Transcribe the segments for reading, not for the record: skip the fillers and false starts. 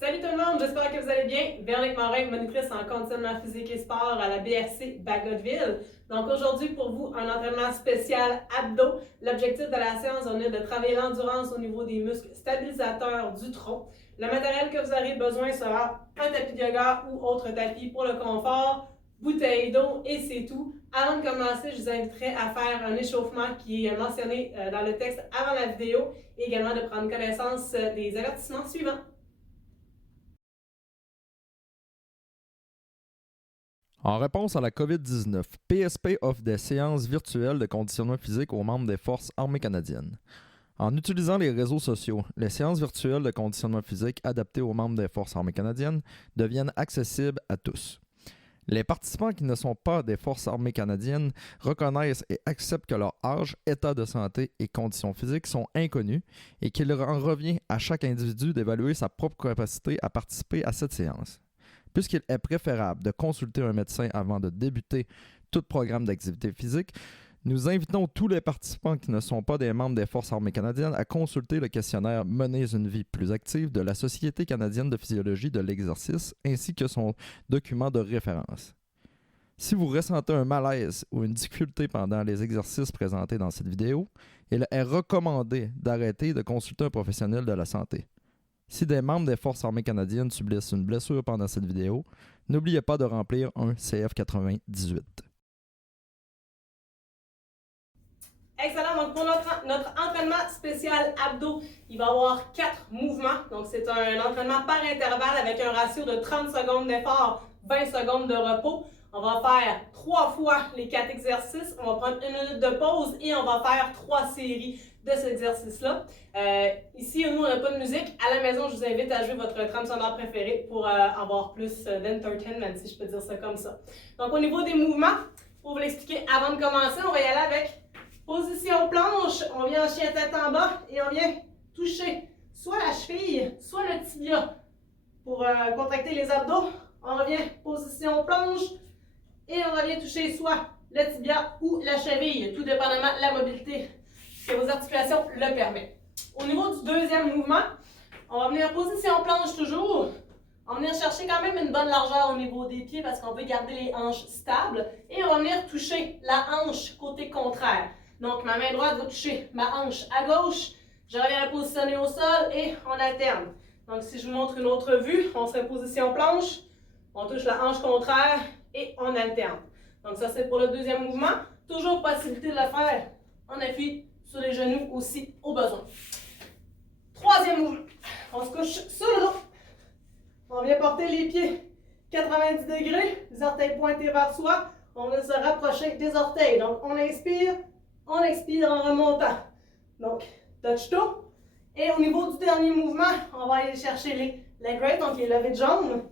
Salut tout le monde, j'espère que vous allez bien. Véronique Morin, monitrice en conditionnement physique et sport à la BRC Bagotville. Donc aujourd'hui pour vous, un entraînement spécial abdos. L'objectif de la séance, on est de travailler l'endurance au niveau des muscles stabilisateurs du tronc. Le matériel que vous aurez besoin sera un tapis de yoga ou autre tapis pour le confort, bouteille d'eau et c'est tout. Avant de commencer, je vous inviterai à faire un échauffement qui est mentionné dans le texte avant la vidéo et également de prendre connaissance des avertissements suivants. En réponse à la COVID-19, PSP offre des séances virtuelles de conditionnement physique aux membres des Forces armées canadiennes. En utilisant les réseaux sociaux, les séances virtuelles de conditionnement physique adaptées aux membres des Forces armées canadiennes deviennent accessibles à tous. Les participants qui ne sont pas des Forces armées canadiennes reconnaissent et acceptent que leur âge, état de santé et conditions physiques sont inconnus et qu'il en revient à chaque individu d'évaluer sa propre capacité à participer à cette séance. Puisqu'il est préférable de consulter un médecin avant de débuter tout programme d'activité physique, nous invitons tous les participants qui ne sont pas des membres des Forces armées canadiennes à consulter le questionnaire « Menez une vie plus active » de la Société canadienne de physiologie de l'exercice ainsi que son document de référence. Si vous ressentez un malaise ou une difficulté pendant les exercices présentés dans cette vidéo, il est recommandé d'arrêter de consulter un professionnel de la santé. Si des membres des Forces armées canadiennes subissent une blessure pendant cette vidéo, n'oubliez pas de remplir un CF98. Excellent. Donc, pour notre entraînement spécial abdos, il va y avoir 4 mouvements. Donc, c'est un entraînement par intervalle avec un ratio de 30 secondes d'effort, 20 secondes de repos. On va faire 3 fois les 4 exercices. On va prendre 1 minute de pause et on va faire 3 séries de cet exercice-là. Ici, nous, on n'a pas de musique. À la maison, je vous invite à jouer votre trame sonore préférée pour avoir plus d'entertainment, si je peux dire ça comme ça. Donc, au niveau des mouvements, pour vous l'expliquer avant de commencer, on va y aller avec position planche. On vient en chien tête en bas et on vient toucher soit la cheville, soit le tibia. Pour contracter les abdos, on revient position planche et on revient toucher soit le tibia ou la cheville, tout dépendamment de la mobilité que vos articulations le permettent. Au niveau du deuxième mouvement, on va venir position planche toujours. On va venir chercher quand même une bonne largeur au niveau des pieds parce qu'on veut garder les hanches stables. Et on va venir toucher la hanche côté contraire. Donc, ma main droite va toucher ma hanche à gauche. Je reviens la positionner au sol et on alterne. Donc, si je vous montre une autre vue, on serait position planche. On touche la hanche contraire et on alterne. Donc, ça, c'est pour le deuxième mouvement. Toujours possibilité de le faire en appui sur les genoux aussi au besoin. Troisième mouvement. On se couche sur le dos. On vient porter les pieds 90 degrés, les orteils pointés vers soi. On vient se rapprocher des orteils. Donc, on inspire, on expire en remontant. Donc, touch toe. Et au niveau du dernier mouvement, on va aller chercher les leg raises, donc les levées de jambes.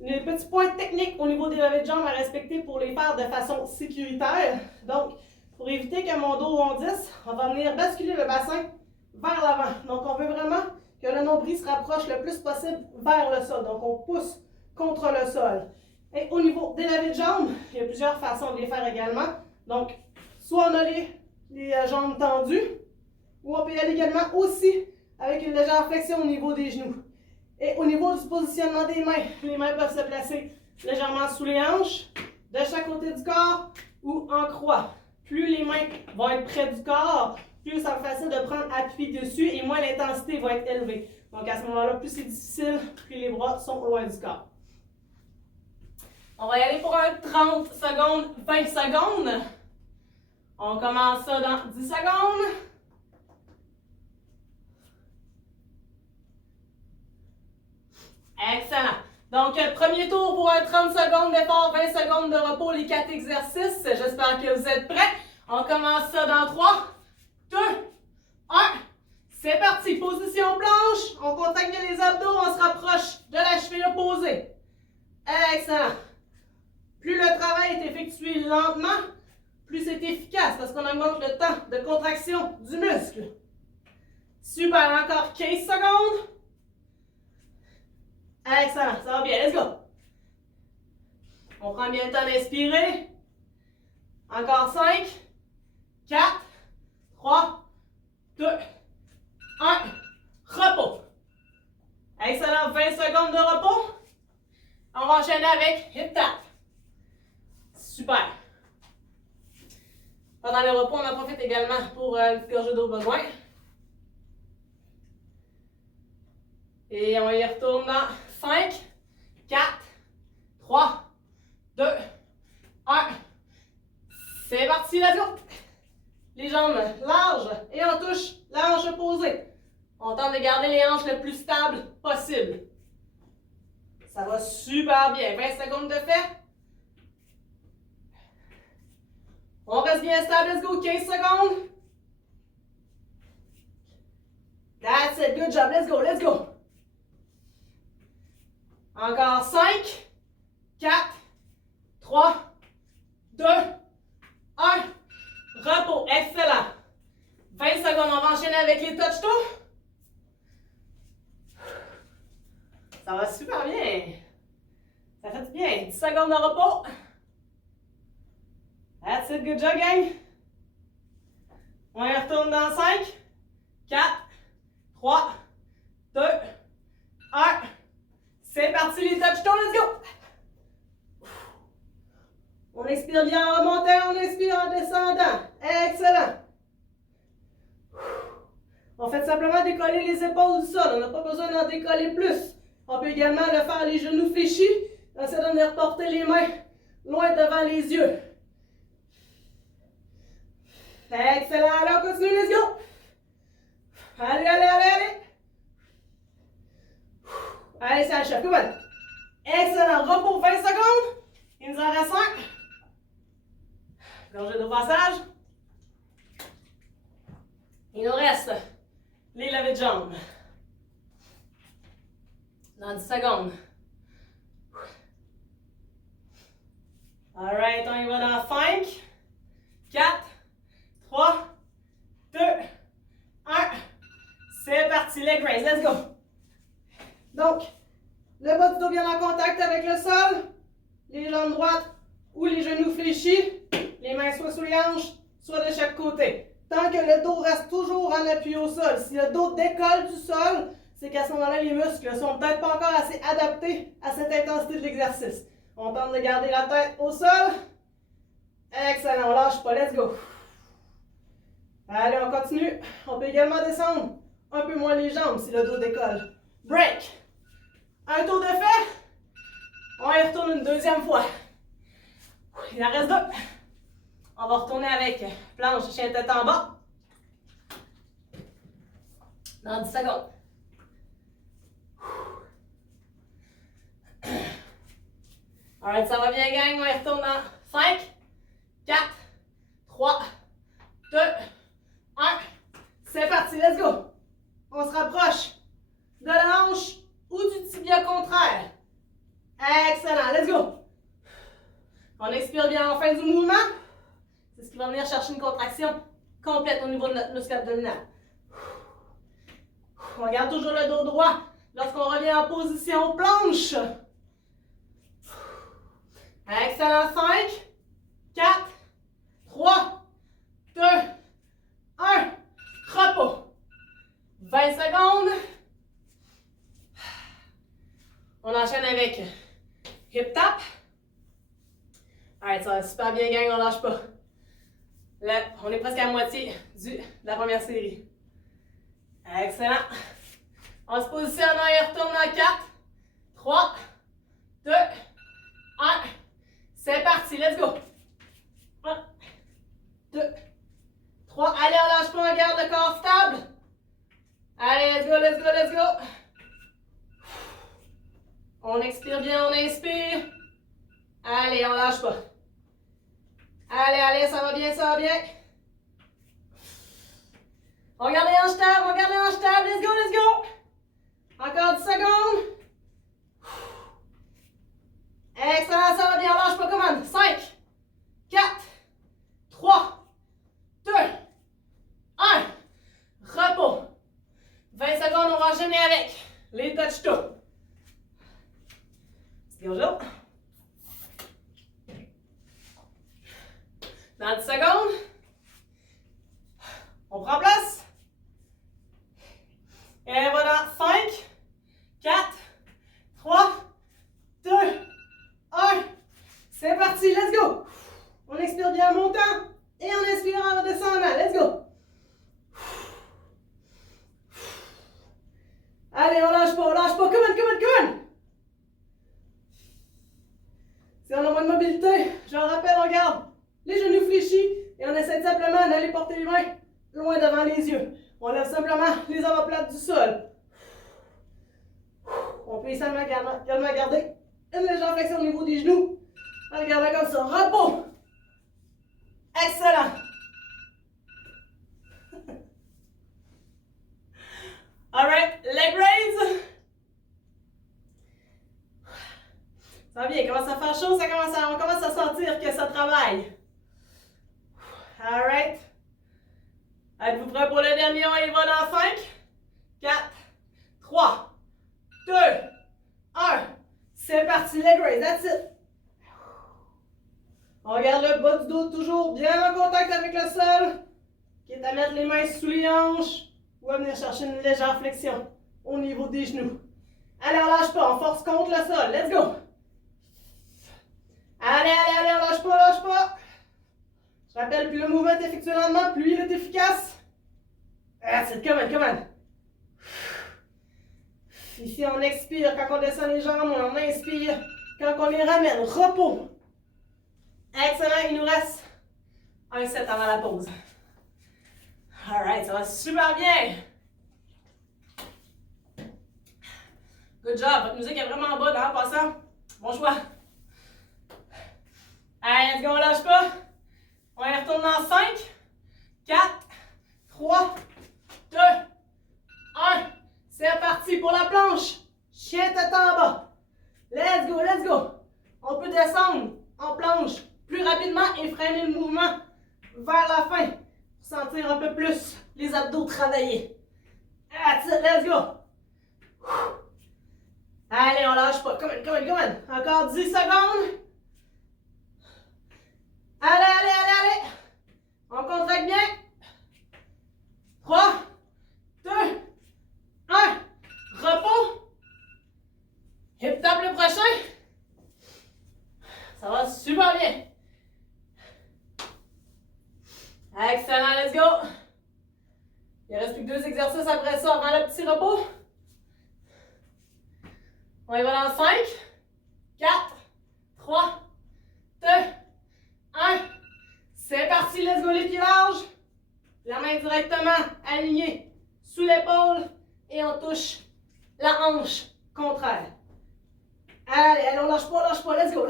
Les petits points techniques au niveau des levées de jambes à respecter pour les faire de façon sécuritaire. Donc, pour éviter que mon dos ondisse, on va venir basculer le bassin vers l'avant. Donc, on veut vraiment que le nombril se rapproche le plus possible vers le sol. Donc, on pousse contre le sol. Et au niveau des levées de jambes, il y a plusieurs façons de les faire également. Donc, soit on a les jambes tendues, ou on peut y aller également aussi avec une légère flexion au niveau des genoux. Et au niveau du positionnement des mains, les mains peuvent se placer légèrement sous les hanches, de chaque côté du corps ou en croix. Plus les mains vont être près du corps, plus ça va être facile de prendre appui dessus et moins l'intensité va être élevée. Donc à ce moment-là, plus c'est difficile, plus les bras sont loin du corps. On va y aller pour un 30 secondes, 20 secondes. On commence ça dans 10 secondes. Excellent. Donc, premier tour pour un 30 secondes d'effort, 20 secondes de repos, les 4 exercices. J'espère que vous êtes prêts. On commence ça dans 3, 2, 1. C'est parti. Position planche. On contracte les abdos. On se rapproche de la cheville opposée. Excellent. Plus le travail est effectué lentement, plus c'est efficace parce qu'on augmente le temps de contraction du muscle. Super. Encore 15 secondes. Excellent, ça va bien, let's go. On prend bien le temps d'inspirer. Encore 5, 4, 3, 2, 1. Repos. Excellent, 20 avec hip tap. Super. Pendant le repos, on en profite également pour une petite gorgée d'eau besoin. Et on y retourne dans 5, 4, 3, 2, 1. C'est parti, let's go! Les jambes larges et on touche la hanche opposée. On tente de garder les hanches le plus stables possible. Ça va super bien. 20 secondes de fait. On reste bien stable, let's go, 15 secondes. That's it, good job, let's go, let's go. Encore 5, 4, 3, 2, 1. Repos, excellent. 20 secondes, on va enchaîner avec les touch toes. Ça va super bien. Ça fait du bien. 10 secondes de repos. That's it, good job, gang. On y retourne dans 5, 4, 3, 2, 1. C'est parti, les touch toes, let's go! On expire bien en remontant, on expire en descendant. Excellent. On fait simplement décoller les épaules du sol. On n'a pas besoin d'en décoller plus. On peut également le faire les genoux fléchis. On essaie de reporter les mains loin devant les yeux. Excellent. Allez, on continue, let's go. Allez, allez, allez, allez. Allez, ça achève. Come on. Excellent. Repos 20 secondes. Il nous en reste 5. Gorgée de passage. Il nous reste les levées de jambes. Dans 10 secondes. Alright, on y va dans 5, 4, 3, 2, 1. C'est parti, leg raise, let's go. Donc, le bas du dos bien en contact avec le sol, les jambes droites ou les genoux fléchis, les mains soit sous les hanches, soit de chaque côté. Tant que le dos reste toujours en appui au sol. Si le dos décolle du sol, c'est qu'à ce moment-là, les muscles sont peut-être pas encore assez adaptés à cette intensité de l'exercice. On tente de garder la tête au sol. Excellent, on lâche pas, let's go. Allez, on continue. On peut également descendre un peu moins les jambes si le dos décolle. Break. Un tour de fait. On y retourne une deuxième fois. Il en reste 2. On va retourner avec planche, chien tête en bas. Dans 10 secondes. Alright, ça va bien, gang. On y retourne dans 5, 4, 3, 2, 1. C'est parti, let's go. On se rapproche de la hanche ou du tibia contraire. Excellent, let's go. On expire bien en fin du mouvement. C'est ce qui va venir chercher une contraction complète au niveau de notre muscle abdominal. On garde toujours le dos droit lorsqu'on revient en position planche. Excellent. 5, 4, 3, 2, 1. Repos. 20 secondes. On enchaîne avec hip tap. Alright, ça va super bien, gang, on lâche pas. Là, on est presque à moitié de la première série. Excellent. On se positionne, on y retourne dans 4, 3, 2, 1. C'est parti, let's go. 1, 2, 3. Allez, on lâche pas, on garde le corps stable. Allez, let's go, let's go, let's go. On expire bien, on inspire. Allez, on lâche pas. Allez, allez, ça va bien, ça va bien. On garde les hanches stables, on garde les hanches stables. Let's go, let's go. Encore 10 secondes. Excellent, ça va bien, on lâche pas, commande. 5, 4, 3, 2, 1. Repos. 20 secondes, on va enchaîner avec les touch toes. Bonjour. Dans 10 secondes, on prend place. Et voilà, 5, 4, 3, 2, porter les mains loin devant les yeux. On lève simplement les omoplates du sol. On peut également garder une légère flexion au niveau des genoux. En regardant comme ça. Repos. Excellent. Alright, leg raise. Ça va bien, il commence à faire chaud, on commence à sentir que ça travaille. Alright. Êtes-vous prêts pour le dernier? On y va dans 5, 4, 3, 2, 1. C'est parti, leg raise, that's it. On regarde le bas du dos toujours bien en contact avec le sol. Quitte à mettre les mains sous les hanches ou à venir chercher une légère flexion au niveau des genoux. Allez, on lâche pas, on force contre le sol. Let's go! Allez, on lâche pas. Je rappelle, plus le mouvement est effectué lentement, plus il est efficace. That's it, come on. Ici, on expire quand on descend les jambes, on inspire quand on les ramène. Repos. Excellent, il nous reste un set avant la pause. Alright, ça va super bien. Good job, votre musique est vraiment bonne en passant. Bon choix. Allez, let's go, on lâche pas. On y retourne dans 5, 4, 3, 2, 1. C'est parti pour la planche. Chien tête en bas. Let's go. On peut descendre en planche plus rapidement et freiner le mouvement vers la fin pour sentir un peu plus les abdos travailler. That's it, let's go. Allez, on lâche pas. Come on. Encore 10 secondes. Allez. On contracte bien. 3, 2, 1. Repos. Hip top le prochain. Ça va super bien. Excellent, let's go. Il ne reste plus que 2 exercices après ça avant le petit repos. On y va dans 5, 4, 3, 2, 1. C'est parti, let's go les pieds larges. La main directement alignée sous l'épaule et on touche la hanche contraire. Allez, on lâche pas, let's go.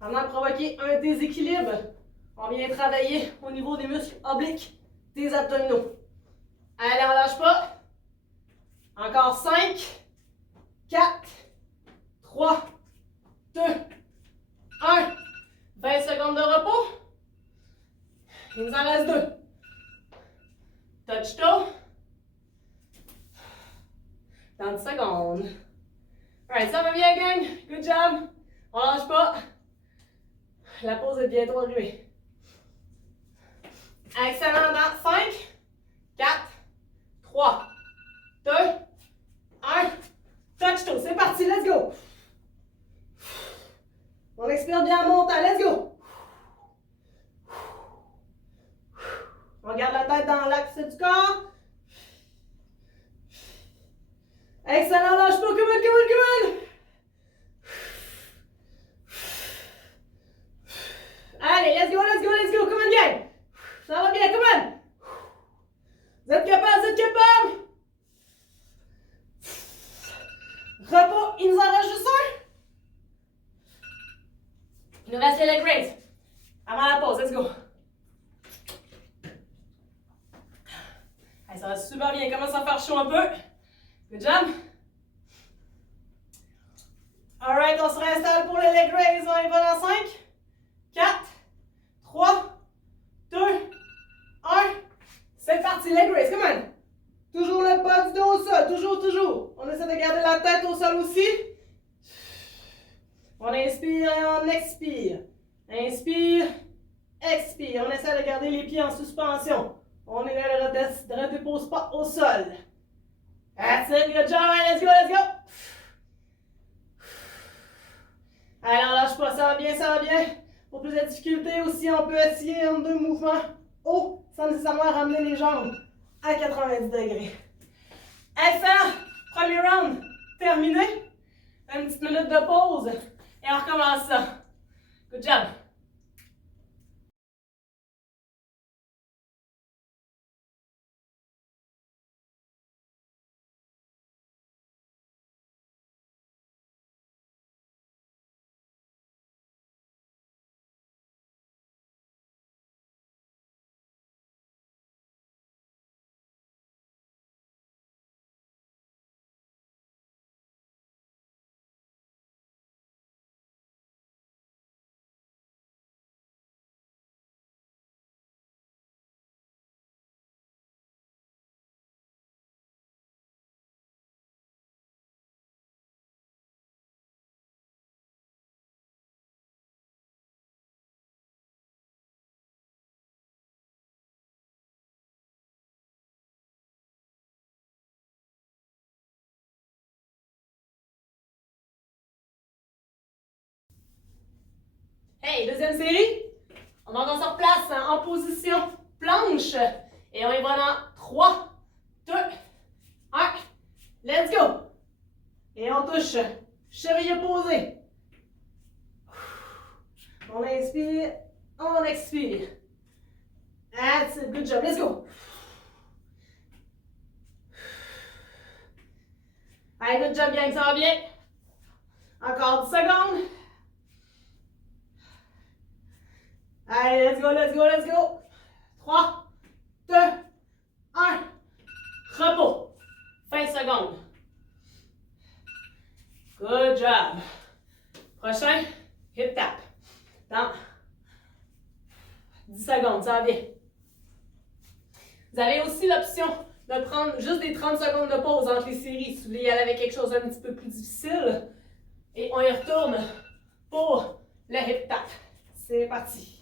Avant de provoquer un déséquilibre, on vient travailler au niveau des muscles obliques des abdominaux. Allez, on lâche pas. Encore 5, 4, 3, 2, 1. 20 secondes de repos. Il nous en reste 2. Touch toe. 30 secondes. Alright, ça va bien, gang. Good job. On lâche pas. La pause est bientôt arrivée. Excellent. Dans 5, 4, 3, 2, 1. Touch toe. C'est parti. Let's go. On expire bien en montant. Let's go. On garde la tête dans l'axe du corps. Excellent. Lâche pas. Come on. Allez, let's go. Come on, gang. Ça va bien. Come on. Vous êtes capable. Repos. Il nous en reste juste un. Il nous reste les leg raises. Avant la pause, let's go. Allez, ça va super bien. Il commence à faire chaud un peu. Good job. Alright, on se réinstalle pour les leg raises. On y va dans 5, 4, 3, 2, 1. C'est parti, leg raise. Come on. Toujours le bas du dos au sol. Toujours. On essaie de garder la tête au sol aussi. On inspire et on expire. Inspire, expire. On essaie de garder les pieds en suspension. On est là, ne dépose pas au sol. That's it, good job. Let's go. Allez, on lâche pas, ça va bien. Pour plus de difficulté aussi, on peut essayer en 2 mouvements hauts sans nécessairement ramener les jambes à 90 degrés. Excellent. Premier round terminé. Une petite minute de pause et on recommence ça. Good job. Hey, deuxième série. Donc, on se replace en position planche. Et on y va dans 3, 2, 1. Let's go. Et on touche. Cheville posé. On inspire. On expire. That's it. Good job. Let's go. Allez, good job, gang. Ça va bien. Encore 10 secondes. Allez, let's go, let's go, let's go. 3, 2, 1. Repos. 20 secondes. Good job. Prochain, hip tap. Dans 10 secondes, ça va bien. Vous avez aussi l'option de prendre juste des 30 secondes de pause entre les séries si vous voulez y aller avec quelque chose d'un petit peu plus difficile. Et on y retourne pour le hip tap. C'est parti.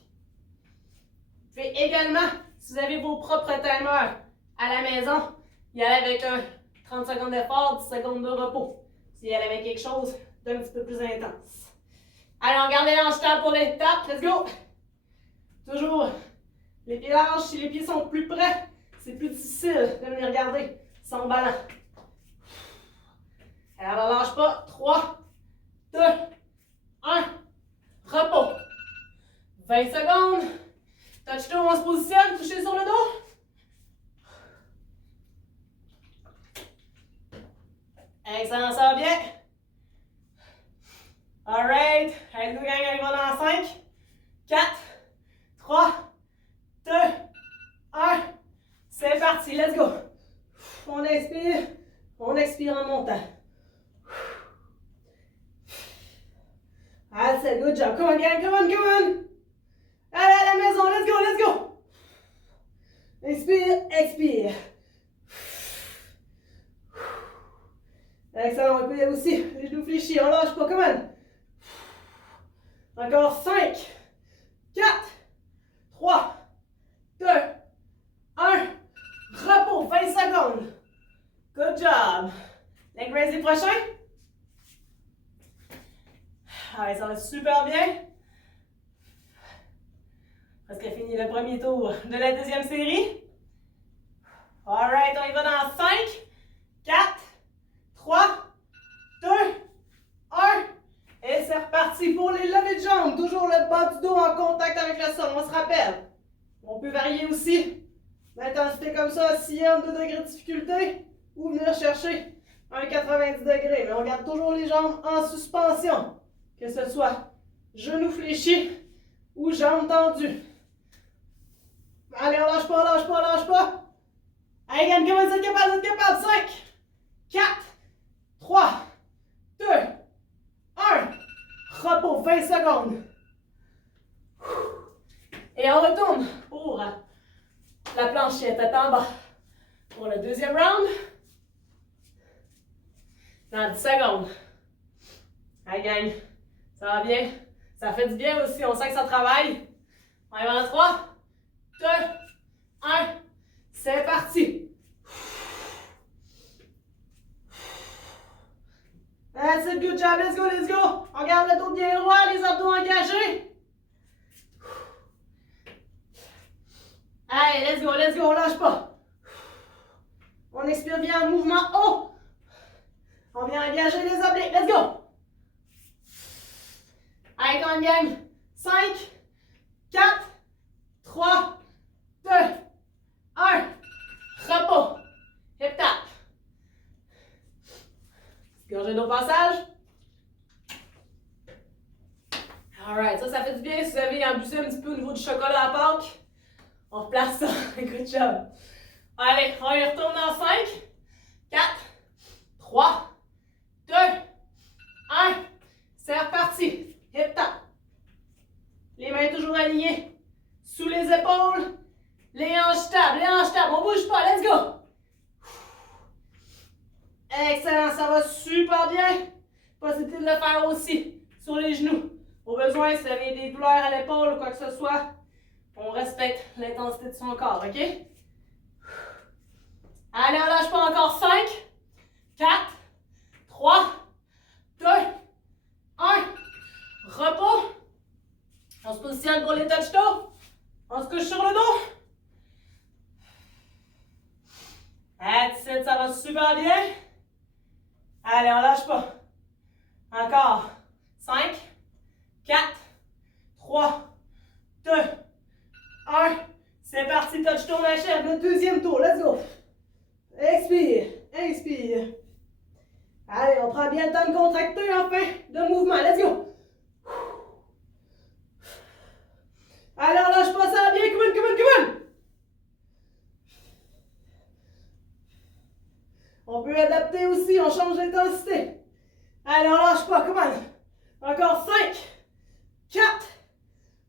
Vous pouvez également, si vous avez vos propres timers à la maison, y aller avec un 30 secondes d'effort, 10 secondes de repos. Si y aller avec quelque chose d'un petit peu plus intense. Allez, on garde les hanches stables pour les taps. Let's go! Toujours les pieds larges. Si les pieds sont plus près, c'est plus difficile de venir garder son ballon. Alors, ne lâche pas. 3, 2, 1. Repos. 20 secondes. Touch toe, on se positionne. Touchez sur le dos. Excellent, ça va bien. Alright. Allez, nous, gang, on va dans 5, 4, 3, 2, 1. C'est parti, let's go. On inspire, on expire en montant. That's it, good job. Come on, gang, come on, come on. Allez à la maison, let's go, let's go. Inspire, expire. Excellent, on peut y aller aussi. Les genoux fléchis, on lâche pas, come on. Encore 5, 4, 3, 2, 1. Repos, 20 secondes. Good job. Leg raise les prochains. Allez, ça va super bien. Presque fini le premier tour de la deuxième série. Alright, on y va dans 5, 4, 3, 2, 1. Et c'est reparti pour les levées de jambes. Toujours le bas du dos en contact avec le sol, on se rappelle. On peut varier aussi l'intensité comme ça, s'il y a un 2 degrés de difficulté, ou venir chercher un 90 degrés. Mais on garde toujours les jambes en suspension, que ce soit genoux fléchis ou jambes tendues. Allez, on lâche pas, lâche pas, lâche pas. Allez, gang, comment vous êtes capable, vous êtes capable. 5, 4, 3, 2, 1. Repos, 20 secondes. Et on retourne pour la planchette, tête en bas. Pour le deuxième round. Dans 10 secondes. Allez, gang. Ça va bien. Ça fait du bien aussi. On sent que ça travaille. On y va en 3, 2, 1. C'est parti. That's it. Good job. Let's go, let's go. On garde le dos bien droit, les abdos engagés. Allez, let's go, on lâche pas. On expire bien en mouvement haut. On vient engager les obliques, let's go. Allez, on gagne. 5, 4, 3, 2, 1. Repos. Hip tap. Gorgée d'eau au passage. Alright, ça fait du bien si vous avez abusé un petit peu au niveau du chocolat à Pâques. On replace ça. Good job. Allez, on y retourne dans 5, 4, 3, 2, 1. C'est reparti. Hip tap. Les mains toujours alignées sous les épaules. Les hanches stables, On bouge pas. Let's go. Excellent, ça va super bien. Possibilité de le faire aussi sur les genoux. Au besoin, si vous avez des douleurs à l'épaule ou quoi que ce soit, on respecte l'intensité de son corps, ok? Allez, on lâche pas encore. 5, 4, 3, 2, 1. Repos. On se positionne pour les touch toes. On se couche sur le dos. That's it, ça va super bien. Allez, on lâche pas. Encore. 5, 4, 3, 2, 1. C'est parti, touch tour achève. Le deuxième tour, let's go. Expire, inspire. Allez, on prend bien le temps de contracter en fin de mouvement. Let's go. Allez, on lâche pas ça bien. Come on, come on, come on. On peut adapter aussi, on change d'intensité. Allez, on lâche pas, come on. Encore 5, 4,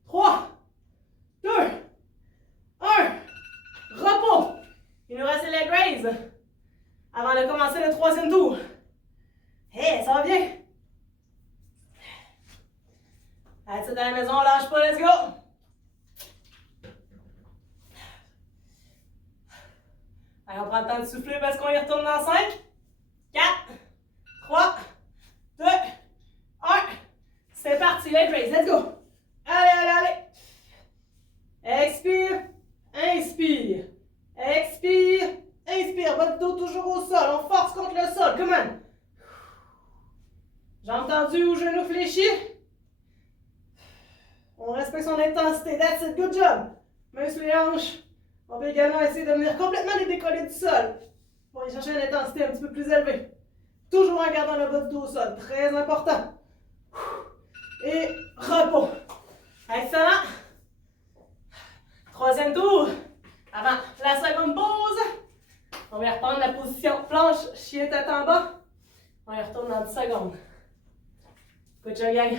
3, 2, 1. Repos. Il nous reste les leg raise avant de commencer le troisième tour. Hey, ça va bien? Allez, c'est à la maison, on lâche pas, let's go. Allez, on prend le temps de souffler parce qu'on y retourne dans 5, 4, 3, 2, 1. C'est parti, leg raise, let's go. Allez, allez, allez. Expire, inspire. Expire, inspire. Votre dos toujours au sol, on force contre le sol, come on. Jambes tendues ou genoux fléchis. On respecte son intensité, that's it, good job. Main sur les hanches. On peut également essayer de venir complètement les décoller du sol pour aller chercher une intensité un petit peu plus élevée. Toujours en gardant le bas du dos au sol, très important. Et repos. Excellent. Troisième tour. Avant la seconde pause, on va reprendre la position planche, chien tête en bas. On y retourne dans 10 secondes. Good job, gang.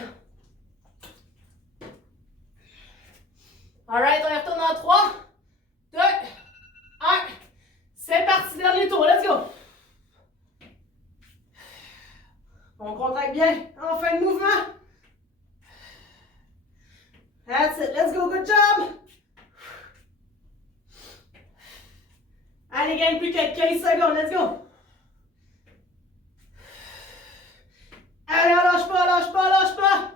Alright, on y retourne dans 3, 2, 1. C'est parti, dernier tour, let's go. On contracte bien en fin de mouvement. That's it, let's go, good job. Allez, gang, plus que 15 secondes, let's go. Allez, on lâche pas, lâche pas, lâche pas.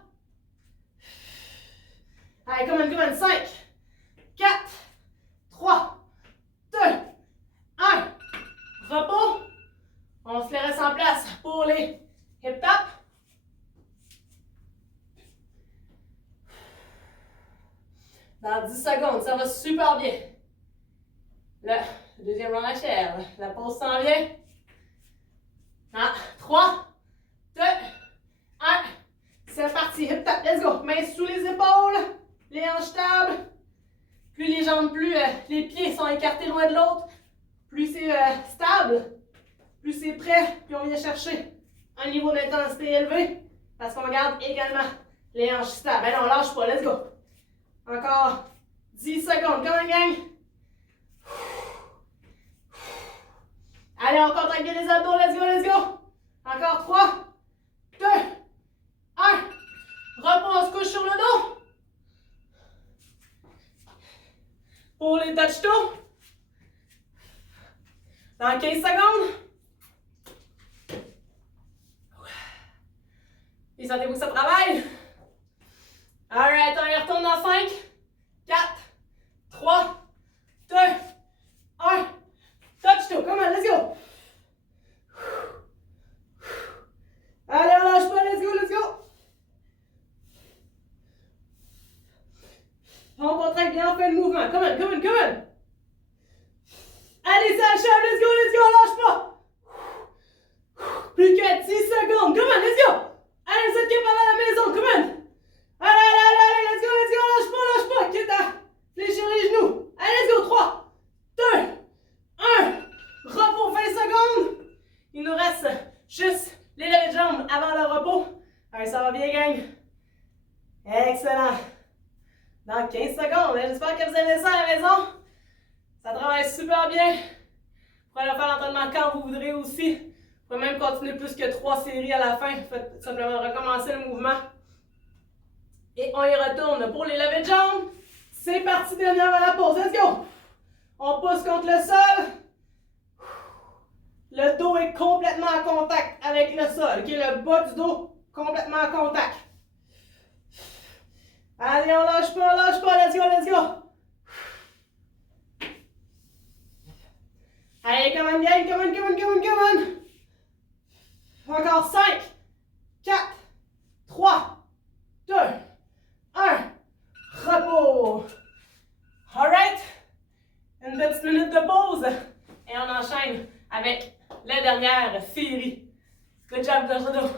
Allez, come on, 5, 4, 3, 2, 1. Repos. On se les reste en place pour les hip taps. Dans 10 secondes, ça va super bien. Le deuxième round achève. La pause s'en vient. Dans 3, 2, 1. C'est parti. Hip tap, let's go. Mains sous les épaules. Les hanches stables. Plus les jambes, plus les pieds sont écartés loin de l'autre, plus c'est stable, plus c'est prêt, puis on vient chercher un niveau d'intensité élevé parce qu'on garde également les hanches stables. Allez, on lâche pas, let's go. Encore 10 secondes, comme un gang. Allez, on contracte bien les abdos, let's go, let's go. Encore 3, 2, 1. Repos, on se couche sur le dos. Pour les touch toes. Dans 15 secondes. Et sentez-vous que ça travaille? Alright, on y retourne dans 5, 4, 3, 2, 1. Touch toe, come on, let's go. Allez, on lâche pas, let's go, let's go. On contracte bien en fin de mouvement. Come on, come on, come on. Allez, ça achève, let's go, on lâche pas. Plus que 10 secondes, come on, let's go. Allez, vous êtes capable à la maison, come on. Allez, let's go, lâche pas. Quitte à fléchir les genoux. Allez, let's go, 3, 2, 1. Repos 20 secondes. Il nous reste juste les levées de jambes avant le repos. Allez, ça va bien, gang. Excellent. Dans 15 secondes, j'espère que vous aimez ça à la maison. Ça travaille super bien. Vous pourrez faire l'entraînement quand vous voudrez aussi. Vous pouvez même continuer plus que 3 séries à la fin. Faites simplement recommencer le mouvement. Et on y retourne pour les levées de jambes. C'est parti, dernière à la pause. Let's go! On pousse contre le sol. Le dos est complètement en contact avec le sol. Okay? Le bas du dos complètement en contact. Allez, on lâche pas, let's go. Allez, come on, gang, come on. Encore 5, 4, 3, 2, 1. Repos. Alright. Une petite minute de pause. Et on enchaîne avec la dernière série. Good job, Gorgedo.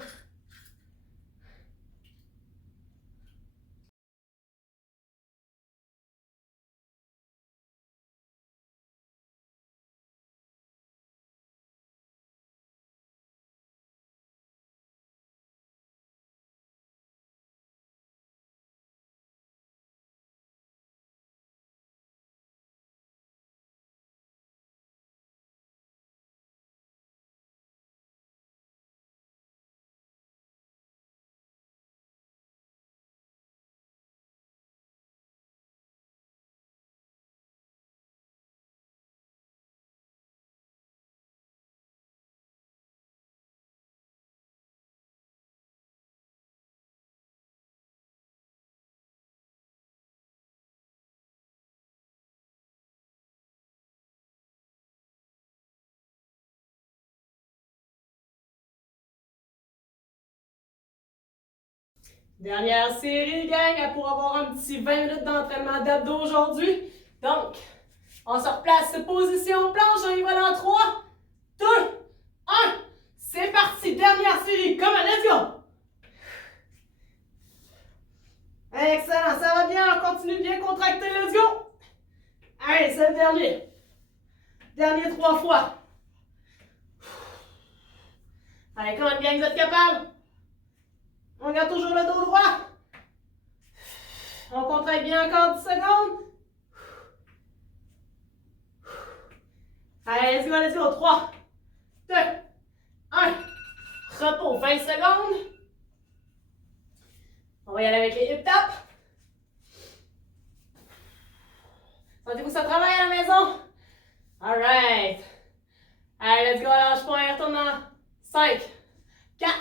Dernière série, gang, pour avoir un petit 20 minutes d'entraînement d'abdos aujourd'hui. Donc, on se replace, position planche, on y va dans 3, 2, 1. C'est parti, dernière série, come on, let's go! Excellent, ça va bien, on continue de bien contracter, let's go! Allez, c'est le dernier. Dernier 3 fois. Allez, come on, gang, vous êtes capables? On garde toujours le dos droit. On contracte bien encore 10 secondes. Allez, let's go. 3, 2, 1. Repos, 20 secondes. On va y aller avec les hip taps. Sentez-vous que ça travaille à la maison? Alright. Allez, let's go, lâche pas, on retourne dans 5, 4,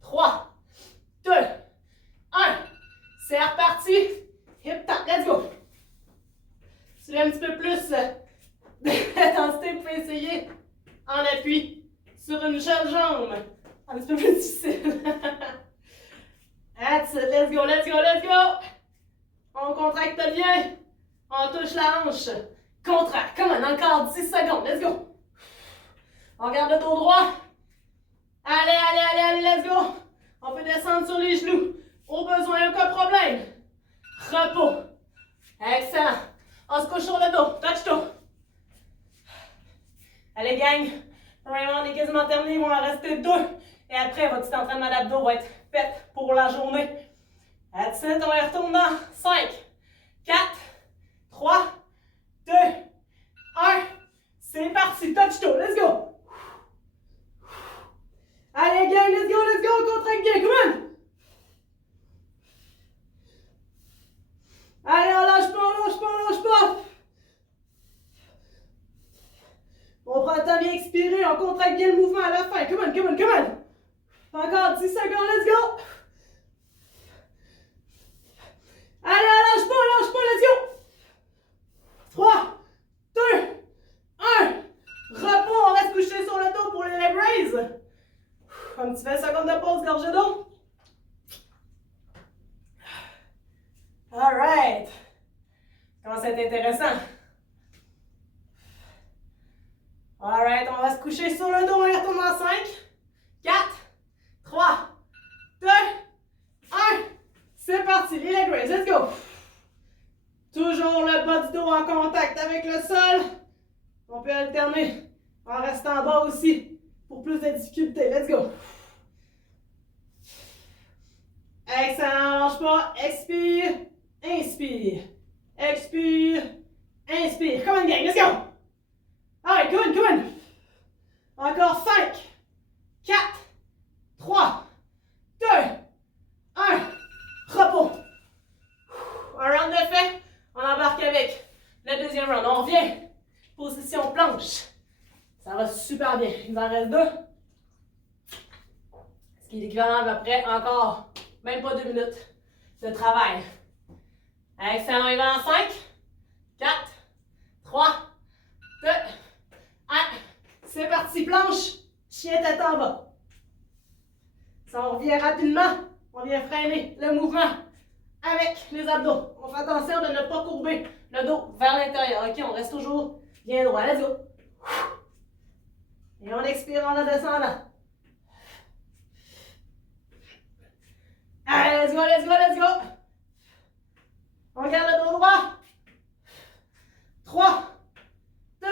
3, 2, 1. C'est reparti. Hip tap, let's go. Si vous voulez un petit peu plus d'intensité, vous pouvez essayer en appui sur une seule jambe. Un petit peu plus difficile. That's it, let's go. On contracte bien. On touche la hanche. Contracte, come on, encore 10 secondes, let's go. On garde le dos droit. Allez, let's go. On peut descendre sur les genoux. Au besoin, aucun problème. Repos. Excellent. On se couche sur le dos. Touch-toe. Allez, gang. Vraiment, on est quasiment terminé. Il va en rester 2. Et après, votre petit entraînement d'abdos va être fait pour la journée. That's it. On retourne dans 5, 4, 3, 2, 1. C'est parti. Touch-toe. Let's go. Allez, gang, let's go, on contracte bien, come on! Allez, on lâche pas! On prend le temps bien expirer, on contracte bien le mouvement à la fin, come on! Encore 10 secondes, let's go! Allez, lâche pas, let's go! 3, 2, 1. Repos, on reste couché sur le dos pour les leg raises. Un petit 20 secondes de pause, gorge d'eau. Alright. Comment ça va être intéressant. Alright, on va se coucher sur le dos. On y retourne en 5, 4, 3, 2, 1. C'est parti, les leg raises, let's go. Toujours le bas du dos en contact avec le sol. On peut alterner en restant en bas aussi. Pour plus de difficultés. Let's go. Excellent. Lâche pas. Expire. Inspire. Expire. Inspire. Come on, gang. Let's go. Alright, come on. Encore 5, 4, 3, 2, 1. Repos. Un round de fait. On embarque avec le deuxième round. On revient. Position planche. Ça va super bien. Il en reste 2. Ce qui est équivalent à peu près encore même pas 2 minutes de travail Excellent, il va en 5, 4, 3, 2, 1. C'est parti, planche, chien tête en bas. Ça, on revient rapidement, on vient freiner le mouvement avec les abdos. On fait attention de ne pas courber le dos vers l'intérieur. OK, on reste toujours bien droit. Let's go. Et on expire en la descendant. Allez, let's go, let's go, let's go. On garde le dos droit. 3, 2,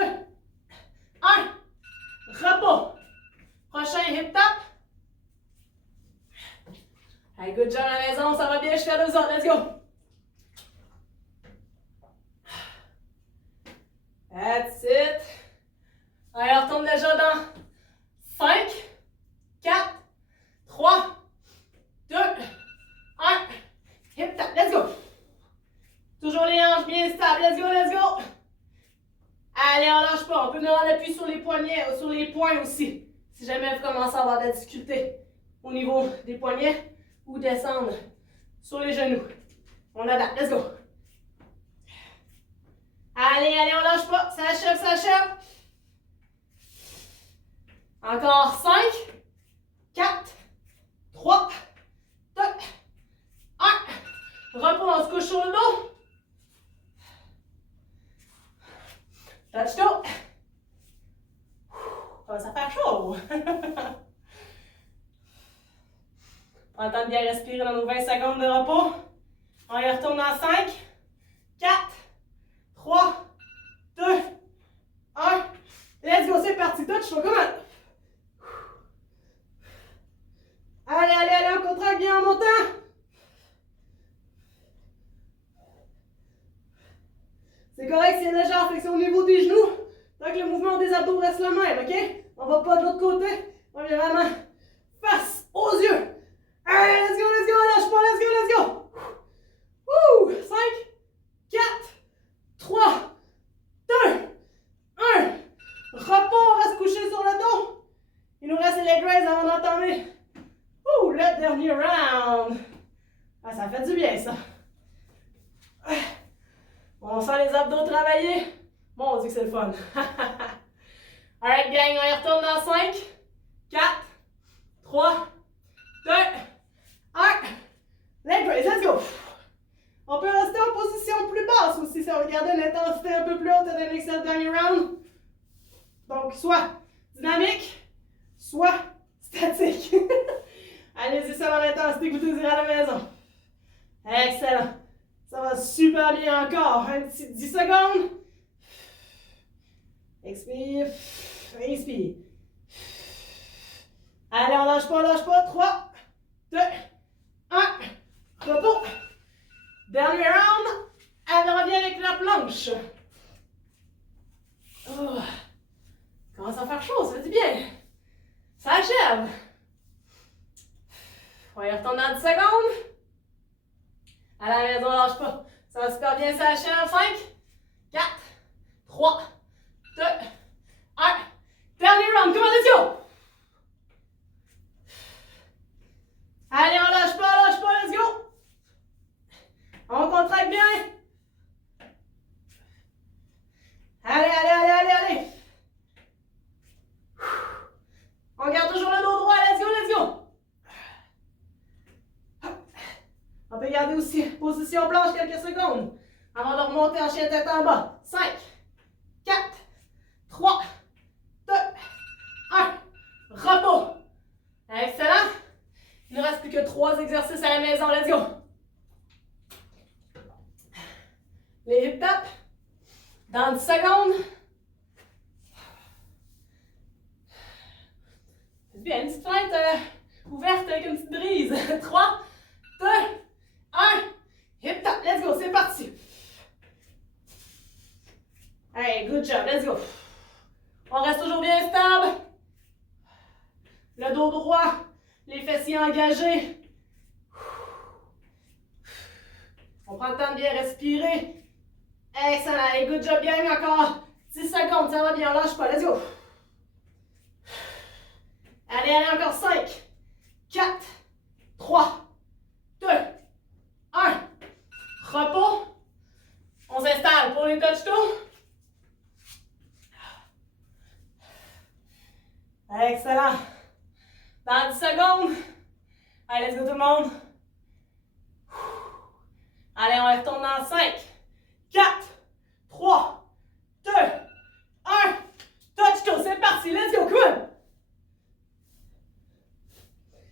1. Repos. Prochain hip tap. Hey, good job à la maison, ça va bien, je fais 2 autres, let's go. That's it. Allez, on retourne déjà dans 5, 4, 3, 2, 1. Hip tap, let's go. Toujours les hanches bien stables, let's go, let's go. Allez, on lâche pas, on peut venir en appui sur les poignets, sur les poings aussi. Si jamais vous commencez à avoir de la difficulté au niveau des poignets ou descendre sur les genoux. On adapte, let's go. Allez, allez, on lâche pas, ça achève, ça achève. Encore 5, 4, 3, 2, 1. Repos, on se couche sur le dos. Touch toe. Ça fait chaud. On entend bien respirer dans nos 20 secondes de repos. On y retourne dans 5, 4, 3, 2, 1. Let's go, c'est parti. Touch toe, come on. Allez, allez, allez, on contracte bien en montant. C'est correct, c'est légère, fait que c'est au niveau des genoux. Tant que le mouvement des abdos reste le même, ok? On va pas de l'autre côté. On vient vraiment face aux yeux. Allez, let's go, lâche pas, let's go, let's go. Wouh! 5, 4, 3, 2, 1. Repos, on reste couché sur le dos. Il nous reste les leg raises avant d'entamer. Ouh, le dernier round. Ah, ça fait du bien, ça. On sent les abdos travailler. Mon Dieu que c'est le fun. Alright, gang, on y retourne dans 5, 4, 3, 2, 1. Leg raise, let's go. On peut rester en position plus basse aussi si on veut garder une intensité un peu plus haute avec ce dernier round. Donc, soit dynamique, soit statique. Allez-y selon l'intensité que vous désirez à la maison. Excellent. Ça va super bien encore. Un petit 10 secondes. Expire. Inspire. Allez, on lâche pas, on lâche pas. 3, 2, 1. Repos. Dernier round. Elle revient avec la planche. Oh. Commence à faire chaud, ça fait du bien. Ça achève. On va y retourner dans 10 secondes. À la maison, lâche pas. Ça va super bien, ça achève. 5, 4, 3, 2, 1. Dernier round, come on, let's go! Allez, on lâche pas, let's go! On contracte bien. Allez, allez, allez, allez, allez. On garde toujours le dos droit, let's go, let's go! On peut garder aussi position planche quelques secondes avant de remonter en chien tête en bas. 5, 4, 3, 2, 1. Repos. Excellent. Il ne reste plus que 3 exercices à la maison. Let's go. Les hip taps. Dans 10 secondes. C'est bien, une petite fenêtre ouverte avec une petite brise. 3, 2, 1. Hip tap. Let's go. C'est parti. Hey, good job. Let's go. On reste toujours bien stable. Le dos droit. Les fessiers engagés. On prend le temps de bien respirer. Excellent. Allez, good job, gang. Encore 10 secondes. Ça va bien. On lâche pas. Let's go. Allez, allez, encore 5, 4, 3, 2, 1. Repos. pour les touch-toes. Excellent. Dans 10 secondes. Allez, let's go tout le monde. Allez, on retourne dans 5, 4, 3, 2, 1. Touch-toe, c'est parti. Let's go, come on.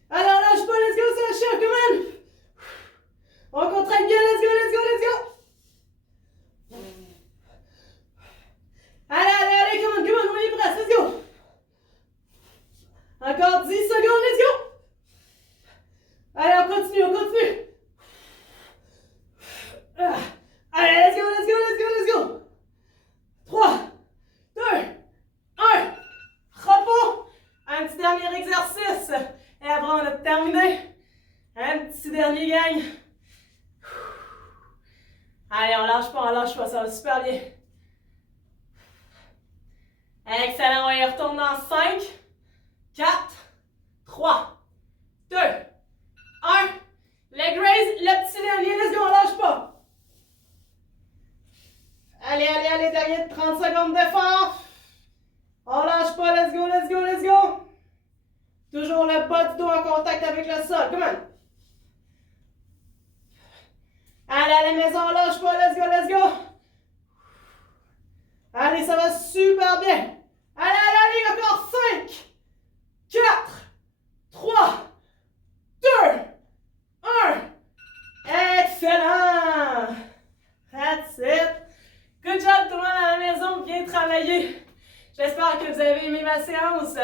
Allez, on lâche pas, let's go, c'est le chef, come on. On contracte bien, let's go, let's go, let's go. Allez, come on, on est prêt, let's go. Encore 10 secondes, let's go. Allez, on continue, on continue. Allez, let's go, let's go, let's go, let's go. 3, 2, 1. Repos. Un petit dernier exercice. Et après, on a terminé. Un petit dernier gang. Allez, on lâche pas, ça va super bien. Excellent, on y retourne dans 5, 4, 3, 2, 1. Leg raise, le petit dernier, let's go, on lâche pas. Allez, dernier 30 secondes d'effort. On lâche pas, let's go, let's go, let's go. Toujours le bas du dos en contact avec le sol, come on. Allez, à la maison, on lâche pas, let's go, let's go. Allez, ça va super bien. Allez, encore 5, 4, 3, 2, 1. Excellent. That's it. Good job tout le monde à la maison, bien travaillé. J'espère que vous avez aimé ma séance.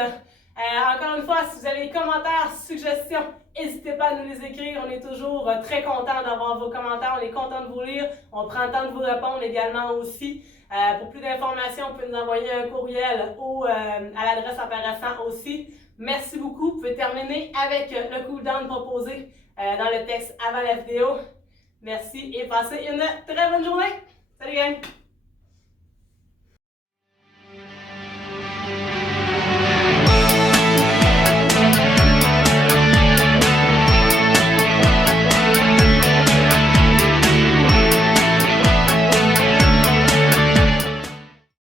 Encore une fois, si vous avez des commentaires, suggestions, n'hésitez pas à nous les écrire. On est toujours très contents d'avoir vos commentaires. On est content de vous lire. On prend le temps de vous répondre également aussi. Pour plus d'informations, vous pouvez nous envoyer un courriel ou à l'adresse apparaissant aussi. Merci beaucoup. Vous pouvez terminer avec le cool-down proposé dans le texte avant la vidéo. Merci et passez une très bonne journée. Salut gang!